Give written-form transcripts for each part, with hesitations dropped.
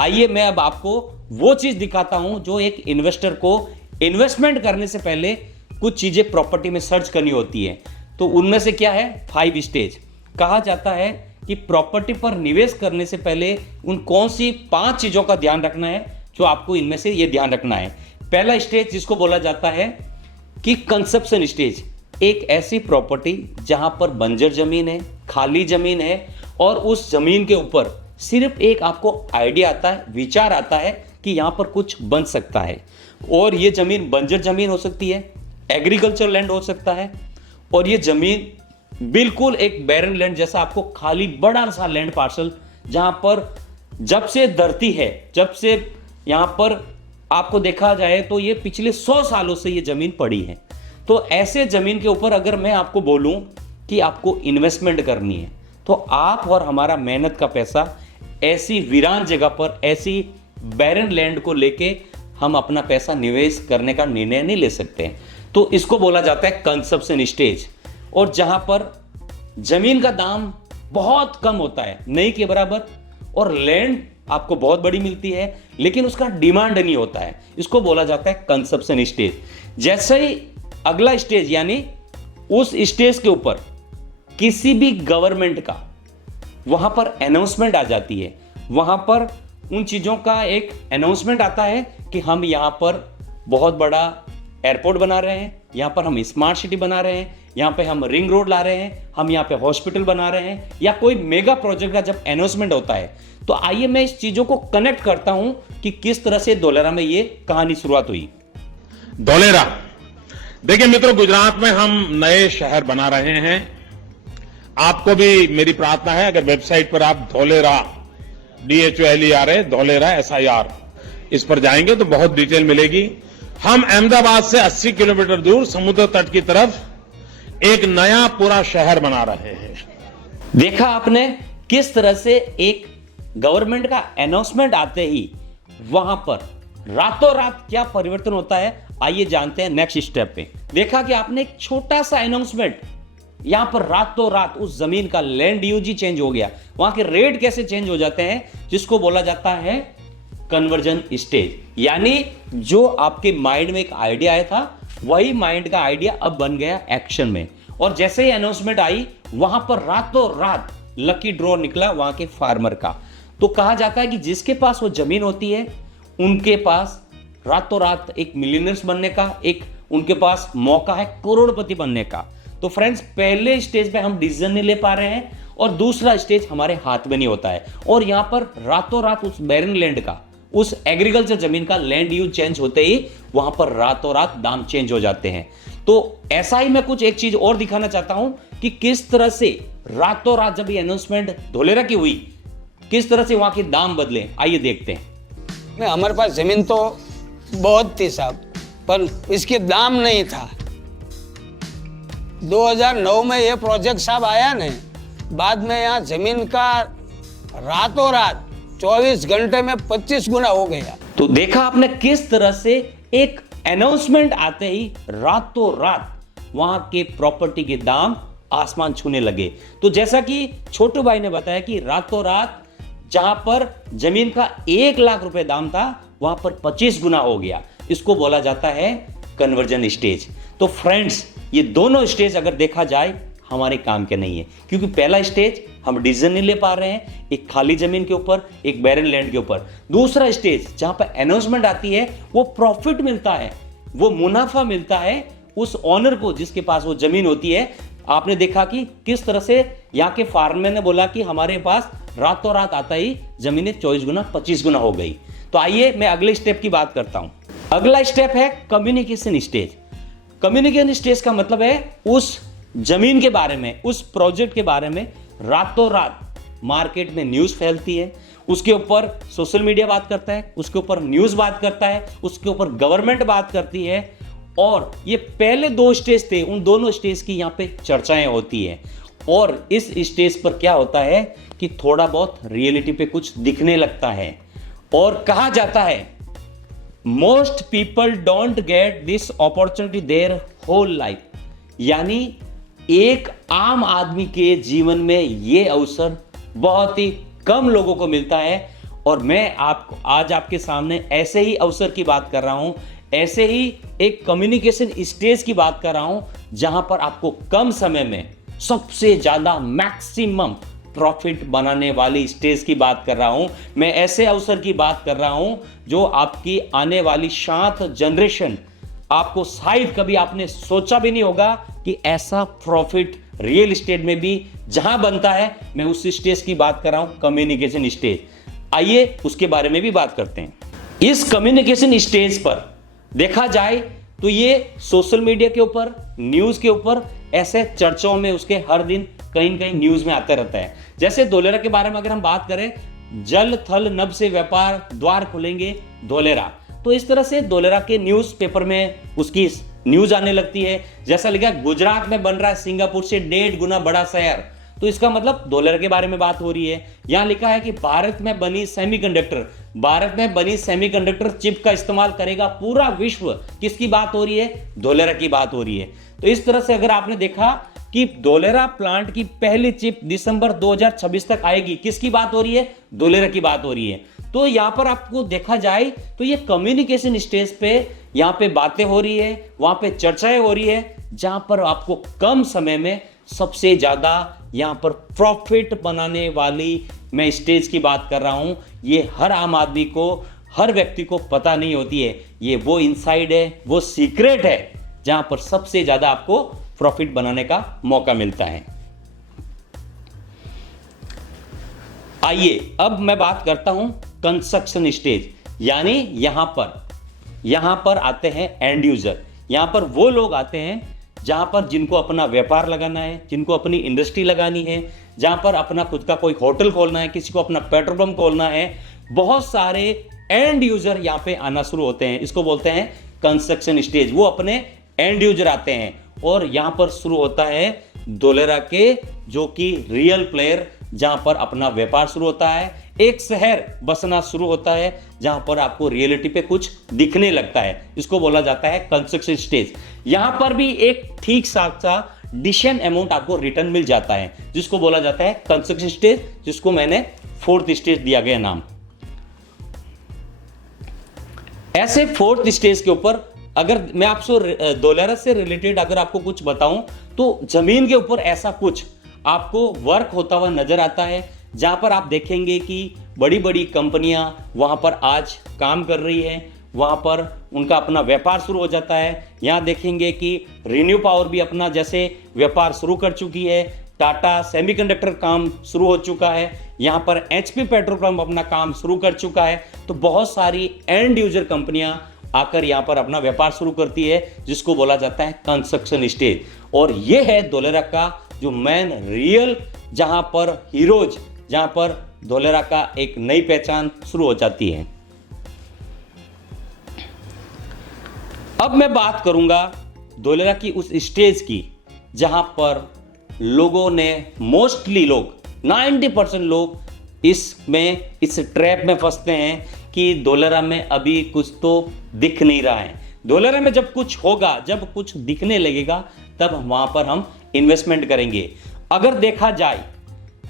आइए मैं अब आपको वो चीज दिखाता हूं जो एक इन्वेस्टर को इन्वेस्टमेंट करने से पहले कुछ चीजें प्रॉपर्टी में सर्च करनी होती है। तो उनमें से क्या है, 5 स्टेज। कहा जाता है कि प्रॉपर्टी पर निवेश करने से पहले उन कौन सी 5 चीजों का ध्यान रखना है, जो आपको इनमें से ये ध्यान रखना है। पहला स्टेज जिसको बोला जाता है कि कंसेप्शन स्टेज। एक ऐसी प्रॉपर्टी जहां पर बंजर जमीन है, खाली जमीन है, और उस जमीन के ऊपर सिर्फ एक आपको आइडिया आता है, विचार आता है कि यहां पर कुछ बन सकता है। और ये जमीन बंजर जमीन हो सकती है, एग्रीकल्चर लैंड हो सकता है, और ये जमीन बिल्कुल एक बैरन लैंड जैसा आपको खाली बड़ा सा लैंड पार्सल, जहां पर जब से धरती है, जब से यहां पर आपको देखा जाए तो ये पिछले 100 सालों से ये जमीन पड़ी है। तो ऐसे जमीन के ऊपर अगर मैं आपको बोलूं कि आपको इन्वेस्टमेंट करनी है, तो आप और हमारा मेहनत का पैसा ऐसी वीरान जगह पर, ऐसी बैरन लैंड को लेके हम अपना पैसा निवेश करने का निर्णय नहीं ले सकते हैं। तो इसको बोला जाता है कंसेप्शन स्टेज। और जहां पर जमीन का दाम बहुत कम होता है, नहीं के बराबर, और लैंड आपको बहुत बड़ी मिलती है लेकिन उसका डिमांड नहीं होता है, इसको बोला जाता है कंसेप्शन स्टेज। जैसे ही अगला स्टेज, यानी उस स्टेज के ऊपर किसी भी गवर्नमेंट का वहां पर अनाउंसमेंट आ जाती है, वहां पर उन चीजों का एक अनाउंसमेंट आता है कि हम यहां पर बहुत बड़ा एयरपोर्ट बना रहे हैं, यहां पर हम स्मार्ट सिटी बना रहे हैं, यहां पे हम रिंग रोड ला रहे हैं, हम यहां पे हॉस्पिटल बना रहे हैं, या कोई मेगा प्रोजेक्ट का जब अनाउंसमेंट होता है। तो आइए मैं इस चीजों को कनेक्ट करता हूं कि किस तरह से धोलेरा में ये कहानी शुरुआत हुई। धोलेरा, देखिए मित्रों, गुजरात में हम नए शहर बना रहे हैं। आपको भी मेरी प्रार्थना है, अगर वेबसाइट पर आप धोलेरा DHOLERA धोलेरा SIR इस पर जाएंगे तो बहुत डिटेल मिलेगी। हम अहमदाबाद से 80 किलोमीटर दूर समुद्र तट की तरफ एक नया पूरा शहर बना रहे हैं। देखा आपने किस तरह से एक गवर्नमेंट का अनाउंसमेंट आते ही वहां पर रातों रात क्या परिवर्तन होता है, आइए जानते हैं नेक्स्ट स्टेप पे। देखा कि आपने एक छोटा सा अनाउंसमेंट, यहां पर रातों रात उस जमीन का लैंड यूज चेंज हो गया, वहां के रेट कैसे चेंज हो जाते हैं, जिसको बोला जाता है कन्वर्जन स्टेज। यानी जो आपके माइंड में एक आइडिया आया था, वही माइंड का आइडिया अब बन गया एक्शन में। और जैसे ही अनाउंसमेंट आई, वहां पर रातों रात लकी ड्रॉ निकला वहां के फार्मर का। तो कहा जाता है कि जिसके पास वो जमीन होती है, उनके पास रातों रात एक मिलियनर्स बनने का, एक उनके पास मौका है करोड़पति बनने का। तो फ्रेंड्स, पहले स्टेज पे हम डिसीजन नहीं ले पा रहे हैं, और दूसरा स्टेज हमारे हाथ में नहीं होता है, और यहां पर रातों रात उस बैरन लैंड का, उस एग्रीकल्चर जमीन का लैंड यूज चेंज होते ही वहां पर रातों रात दाम चेंज हो जाते हैं। तो ऐसा ही मैं कुछ एक चीज और दिखाना चाहता हूं कि किस तरह से रातों रात जब ये अनाउंसमेंट धोलेरा की हुई, किस तरह से वहां के दाम बदले, आइए देखते हैं। हमारे पास जमीन तो बहुत थी साहब, पर इसके दाम नहीं था। 2009 में ये प्रोजेक्ट साहब आया ने, बाद में यहाँ जमीन का रातों रात 24 घंटे में 25 गुना हो गया। तो देखा आपने किस तरह से एक अनाउंसमेंट आते ही रातों रात वहां के प्रॉपर्टी के दाम आसमान छूने लगे। तो जैसा कि छोटू भाई ने बताया कि रातों रात जहां पर जमीन का 1 लाख रुपए दाम था, वहां पर 25 गुना हो गया। इसको बोला जाता है कन्वर्जन स्टेज। तो फ्रेंड्स, ये दोनों स्टेज अगर देखा जाए हमारे काम के नहीं है, क्योंकि पहला स्टेज हम डिसीजन नहीं ले पा रहे हैं, एक खाली जमीन के ऊपर, एक बैरन लैंड के ऊपर। दूसरा स्टेज जहां पर अनाउंसमेंट आती है, वो प्रॉफिट मिलता है, वो मुनाफा मिलता है उस ऑनर को जिसके पास वो जमीन होती है। आपने देखा कि किस तरह से यहाँ के फार्मर ने बोला कि हमारे पास रातों रात आता ही जमीनें 24 गुना 25 गुना हो गई। तो आइए मैं अगले स्टेप की बात करता हूं। अगला स्टेप है कम्युनिकेशन स्टेज। कम्युनिकेशन स्टेज का मतलब है उस जमीन के बारे में, उस प्रोजेक्ट के बारे में रातों रात मार्केट में न्यूज़ फैलती है, उसके ऊपर सोशल मीडिया बात करता है, उसके ऊपर न्यूज़ बात करता है, उसके ऊपर गवर्नमेंट बात करती है। और ये पहले 2 स्टेज थे, उन दोनों स्टेज की यहाँ पे चर्चाएं होती है। और इस स्टेज पर क्या होता है कि थोड़ा बहुत रियलिटी पे कुछ दिखने लगता है। और कहा जाता है most people don't get this opportunity their whole life, यानी एक आम आदमी के जीवन में यह अवसर बहुत ही कम लोगों को मिलता है। और मैं आपको आज आपके सामने ऐसे ही अवसर की बात कर रहा हूं, ऐसे ही एक कम्युनिकेशन स्टेज की बात कर रहा हूं जहां पर आपको कम समय में सबसे ज्यादा मैक्सिमम प्रॉफिट बनाने वाली स्टेज की बात कर रहा हूं। मैं ऐसे अवसर की बात कर रहा हूं जो आपकी आने वाली शांत जनरेशन, आपको शायद कभी आपने सोचा भी नहीं होगा कि ऐसा प्रॉफिट रियल एस्टेट में भी जहां बनता है। मैं उस स्टेज की बात कर रहा हूं, कम्युनिकेशन स्टेज। आइए उसके बारे में भी बात करते हैं। इस कम्युनिकेशन स्टेज पर देखा जाए तो ये सोशल मीडिया के ऊपर, न्यूज के ऊपर, ऐसे चर्चाओं में उसके हर दिन कहीं न कहीं न्यूज में आता रहता है। जैसे धोलेरा के बारे में अगर हम बात करें, जल थल नभ से व्यापार द्वार खुलेंगे धोलेरा, तो इस तरह से धोलेरा के न्यूज पेपर में उसकी न्यूज आने लगती है। जैसा लिखा गुजरात में बन रहा है सिंगापुर से 1.5 गुना बड़ा शहर, तो इसका मतलब धोलेरा के बारे में बात हो रही है। यहां लिखा है कि भारत में बनी सेमीकंडक्टर चिप का इस्तेमाल करेगा पूरा विश्व। किसकी बात हो रही है? धोलेरा की बात हो रही है। तो इस तरह से अगर आपने देखा कि धोलेरा प्लांट की पहली चिप दिसंबर 2026 तक आएगी, किसकी बात हो रही है? धोलेरा की बात हो रही है। तो यहां पर आपको देखा जाए तो ये कम्युनिकेशन स्टेज पे यहां पे बातें हो रही है, वहां पे चर्चाएं हो रही है, जहां पर आपको कम समय में सबसे ज्यादा यहां पर प्रॉफिट बनाने वाली मैं स्टेज की बात कर रहा हूं। ये हर आम आदमी को, हर व्यक्ति को पता नहीं होती है। ये वो इनसाइड है, वो सीक्रेट है जहां पर सबसे ज्यादा आपको प्रॉफिट बनाने का मौका मिलता है। आइए अब मैं बात करता हूं कंस्ट्रक्शन स्टेज, यानी यहां पर आते हैं एंड यूजर। यहां पर वो लोग आते हैं जहां पर जिनको अपना व्यापार लगाना है, जिनको अपनी इंडस्ट्री लगानी है, जहां पर अपना खुद का कोई होटल खोलना है, किसी को अपना पेट्रोल पंप खोलना है। बहुत सारे एंड यूजर यहां पे आना शुरू होते हैं। इसको बोलते हैं कंस्ट्रक्शन स्टेज। वो अपने एंड यूजर आते हैं और यहां पर शुरू होता है धोलेरा के, जो कि रियल प्लेयर, जहां पर अपना व्यापार शुरू होता है, एक शहर बसना शुरू होता है जहां पर आपको रियलिटी पे कुछ दिखने लगता है। इसको बोला जाता है कंस्ट्रक्शन स्टेज। यहां पर भी एक ठीक सा डिसेंट अमाउंट आपको रिटर्न मिल जाता है, जिसको बोला जाता है कंस्ट्रक्शन स्टेज, जिसको मैंने 4th स्टेज दिया गया नाम। ऐसे 4th स्टेज के ऊपर अगर मैं आपसे धोलेरा से रिलेटेड अगर आपको कुछ बताऊं तो जमीन के ऊपर ऐसा कुछ आपको वर्क होता हुआ नजर आता है, जहां पर आप देखेंगे कि बड़ी बड़ी कंपनियां वहां पर आज काम कर रही है, वहां पर उनका अपना व्यापार शुरू हो जाता है। यहां देखेंगे कि रिन्यू पावर भी अपना जैसे व्यापार शुरू कर चुकी है, टाटा सेमीकंडक्टर काम शुरू हो चुका है, यहां पर एचपी पेट्रोल पंप अपना काम शुरू कर चुका है। तो बहुत सारी एंड यूजर कंपनियां आकर यहां पर अपना व्यापार शुरू करती है, जिसको बोला जाता है कंस्ट्रक्शन स्टेज। और यह है धोलेरा का जो मेन रियल, जहां पर हीरोज, जहां पर धोलेरा का एक नई पहचान शुरू हो जाती है। अब मैं बात करूंगा धोलेरा की उस स्टेज की जहां पर लोगों ने, मोस्टली लोग 90% लोग इस ट्रैप में फंसते हैं कि धोलेरा में अभी कुछ तो दिख नहीं रहा है। धोलेरा में जब कुछ होगा, जब कुछ दिखने लगेगा, तब वहां पर हम इन्वेस्टमेंट करेंगे। अगर देखा जाए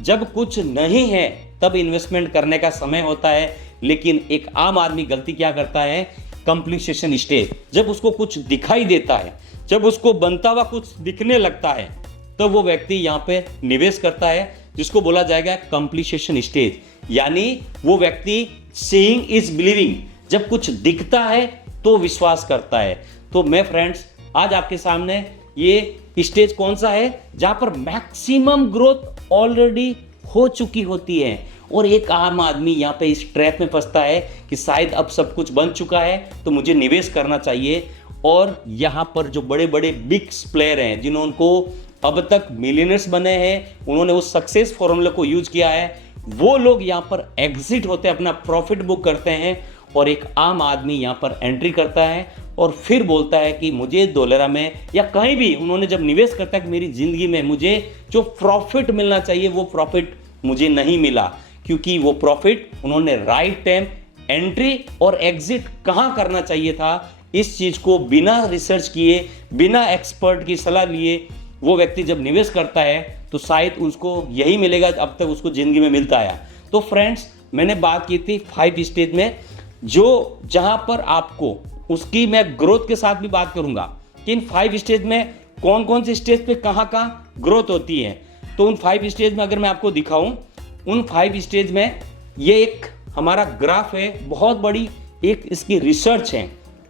जब कुछ नहीं है तब इन्वेस्टमेंट करने का समय होता है, लेकिन एक आम आदमी गलती क्या करता है? कंप्लीशन स्टेज, जब उसको कुछ दिखाई देता है, जब उसको बनता हुआ कुछ दिखने लगता है, तब वो व्यक्ति यहाँ पे निवेश करता है, जिसको बोला जाएगा कंप्लीशन स्टेज। यानी वो व्यक्ति सीइंग इज बिलीविंग, जब कुछ दिखता है तो विश्वास करता है। तो मैं फ्रेंड्स आज आपके सामने ये स्टेज कौन सा है जहां पर मैक्सिमम ग्रोथ ऑलरेडी हो चुकी होती है, और एक आम आदमी यहाँ पे इस ट्रैप में फंसता है कि शायद अब सब कुछ बन चुका है तो मुझे निवेश करना चाहिए। और यहाँ पर जो बड़े बड़े बिग प्लेयर हैं, जिन्होंने अब तक मिलियनर्स बने हैं, उन्होंने उस सक्सेस फॉर्मूले को यूज किया है, वो लोग यहाँ पर एग्जिट होते हैं, अपना प्रॉफिट बुक करते हैं, और एक आम आदमी यहाँ पर एंट्री करता है और फिर बोलता है कि मुझे धोलेरा में या कहीं भी उन्होंने जब निवेश करता है कि मेरी जिंदगी में मुझे जो प्रॉफिट मिलना चाहिए वो प्रॉफिट मुझे नहीं मिला, क्योंकि वो प्रॉफिट उन्होंने राइट टाइम एंट्री और एग्जिट कहाँ करना चाहिए था, इस चीज को बिना रिसर्च किए, बिना एक्सपर्ट की सलाह लिए वो व्यक्ति जब निवेश करता है तो शायद उसको यही मिलेगा अब तक उसको जिंदगी में मिलता है। तो फ्रेंड्स मैंने बात की थी 5 स्टेज में, जो जहां पर आपको उसकी मैं ग्रोथ के साथ भी बात करूंगा कि इन 5 स्टेज में कौन कौन से स्टेज पे कहाँ ग्रोथ होती है। तो उन 5 स्टेज में अगर मैं आपको दिखाऊं, उन 5 स्टेज में ये एक हमारा ग्राफ है, बहुत बड़ी एक इसकी रिसर्च है।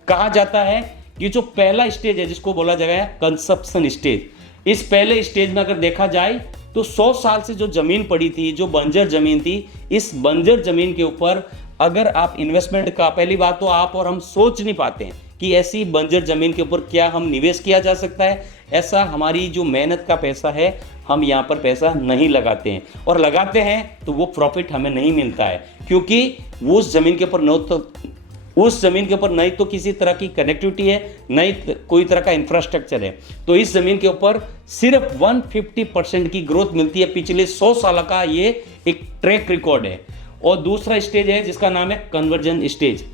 कहा जाता है कि जो पहला स्टेज है जिसको बोला जाएगा कंजप्शन स्टेज, इस पहले स्टेज में अगर देखा जाए तो 100 साल से जो जमीन पड़ी थी, जो बंजर जमीन थी, इस बंजर जमीन के ऊपर अगर आप इन्वेस्टमेंट का, पहली बात तो आप और हम सोच नहीं पाते हैं कि ऐसी बंजर जमीन के ऊपर क्या हम निवेश किया जा सकता है। ऐसा हमारी जो मेहनत का पैसा है, हम यहाँ पर पैसा नहीं लगाते हैं, और लगाते हैं तो वो प्रॉफिट हमें नहीं मिलता है, क्योंकि उस जमीन के ऊपर नहीं तो किसी तरह की कनेक्टिविटी है, नहीं कोई तरह का इंफ्रास्ट्रक्चर है। तो इस जमीन के ऊपर सिर्फ 150% की ग्रोथ मिलती है। पिछले 100 साल का ये एक ट्रैक रिकॉर्ड है। और दूसरा स्टेज है जिसका नाम है कन्वर्जन स्टेज,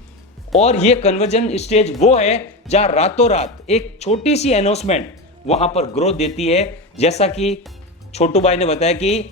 और ये कन्वर्जन स्टेज वो है जहां रातों रात एक छोटी सी अनाउंसमेंट वहां पर ग्रोथ देती है। जैसा कि छोटू भाई ने बताया कि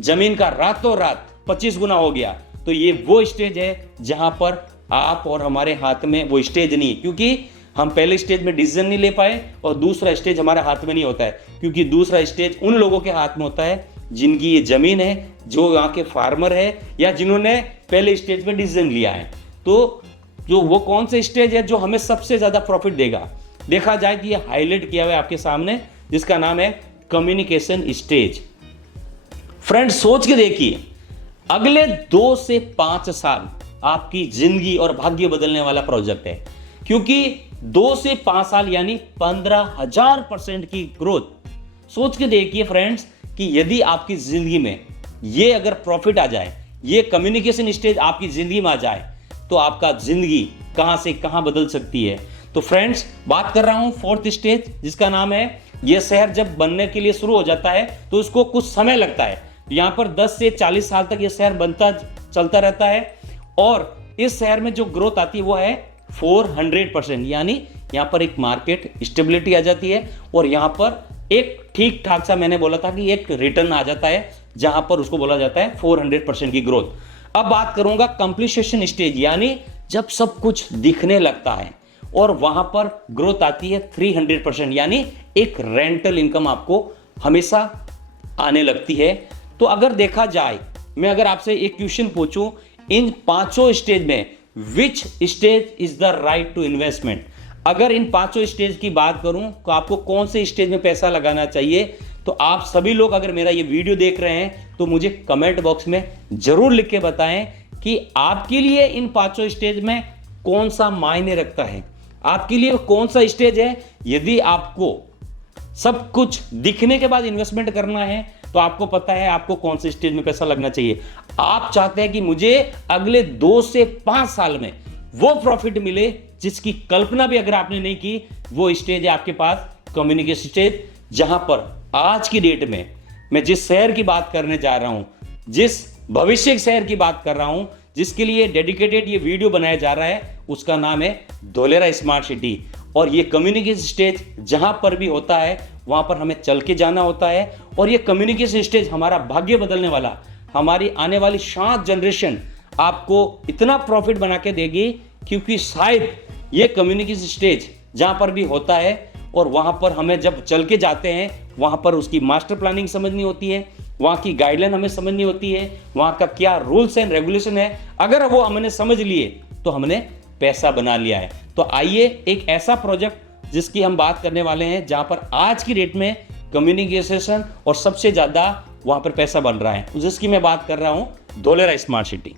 जमीन का रातों रात 25 गुना हो गया, तो ये वो स्टेज है जहां पर आप और हमारे हाथ में वो स्टेज नहीं है, क्योंकि हम पहले स्टेज में डिसीजन नहीं ले पाए, और दूसरा स्टेज हमारे हाथ में नहीं होता है, क्योंकि दूसरा स्टेज उन लोगों के हाथ में होता है जिनकी ये जमीन है, जो यहाँ के फार्मर है, या जिन्होंने पहले स्टेज में डिसीजन लिया है। तो जो वो कौन से स्टेज है जो हमें सबसे ज्यादा प्रॉफिट देगा, देखा जाए तो ये हाईलाइट किया हुआ है आपके सामने, जिसका नाम है कम्युनिकेशन स्टेज। फ्रेंड्स, सोच के देखिए, अगले 2 से 5 साल आपकी जिंदगी और भाग्य बदलने वाला प्रोजेक्ट है, क्योंकि 2 से 5 साल यानी 15,000% की ग्रोथ। सोच के देखिए फ्रेंड्स कि यदि आपकी जिंदगी में ये अगर प्रॉफिट आ जाए, ये कम्युनिकेशन स्टेज आपकी जिंदगी में आ जाए, तो आपका जिंदगी कहां से कहां बदल सकती है। तो फ्रेंड्स, बात कर रहा हूं 4th स्टेज, जिसका नाम है, यह शहर जब बनने के लिए शुरू हो जाता है तो उसको कुछ समय लगता है। यहां पर 10 से 40 साल तक यह शहर बनता चलता रहता है, और इस शहर में जो ग्रोथ आती है वो है 400%, यानी यहां पर एक मार्केट स्टेबिलिटी आ जाती है, और यहां पर एक ठीक ठाक सा, मैंने बोला था कि एक रिटर्न आ जाता है, जहां पर उसको बोला जाता है 400% की ग्रोथ। अब बात करूंगा कंप्लीशन स्टेज, यानी जब सब कुछ दिखने लगता है और वहां पर ग्रोथ आती है 300%, यानी एक रेंटल इनकम आपको हमेशा आने लगती है। तो अगर देखा जाए, मैं अगर आपसे एक क्वेश्चन पूछूं, इन 5 स्टेज में which stage is the right to investment, अगर इन 5 स्टेज की बात करूं तो आपको कौन से स्टेज में पैसा लगाना चाहिए, तो आप सभी लोग अगर मेरा ये वीडियो देख रहे हैं तो मुझे कमेंट बॉक्स में जरूर लिख के बताएं कि आपके लिए इन 5 स्टेज में कौन सा मायने रखता है, आपके लिए कौन सा स्टेज है। यदि आपको सब कुछ दिखने के बाद इन्वेस्टमेंट करना है तो आपको पता है आपको कौन से स्टेज में पैसा लगना चाहिए। आप चाहते हैं कि मुझे अगले 2 से 5 साल में वो प्रॉफिट मिले जिसकी कल्पना भी अगर आपने नहीं की, वो स्टेज है आपके पास कम्युनिकेशन स्टेज, जहां पर आज की डेट में मैं जिस शहर की बात करने जा रहा हूं, जिस भविष्य के शहर की बात कर रहा हूं, जिसके लिए डेडिकेटेड ये वीडियो बनाया जा रहा है, उसका नाम है धोलेरा स्मार्ट सिटी। और ये कम्युनिकेशन स्टेज जहां पर भी होता है वहां पर हमें चल के जाना होता है, और ये कम्युनिकेशन स्टेज हमारा भाग्य बदलने वाला, हमारी आने वाली 7 जनरेशन आपको इतना प्रॉफिट बना के देगी, क्योंकि शायद ये कम्युनिकेशन स्टेज जहां पर भी होता है और वहां पर हमें जब चल के जाते हैं वहां पर उसकी मास्टर प्लानिंग समझनी होती है, वहां की गाइडलाइन हमें समझनी होती है, वहां का क्या रूल्स एंड रेगुलेशन है, अगर वो हमने समझ लिए तो हमने पैसा बना लिया है। तो आइए एक ऐसा प्रोजेक्ट जिसकी हम बात करने वाले हैं जहां पर आज की डेट में कम्युनिकेशन और सबसे ज्यादा वहां पर पैसा बन रहा है, जिसकी मैं बात कर रहा हूं धोलेरा स्मार्ट सिटी।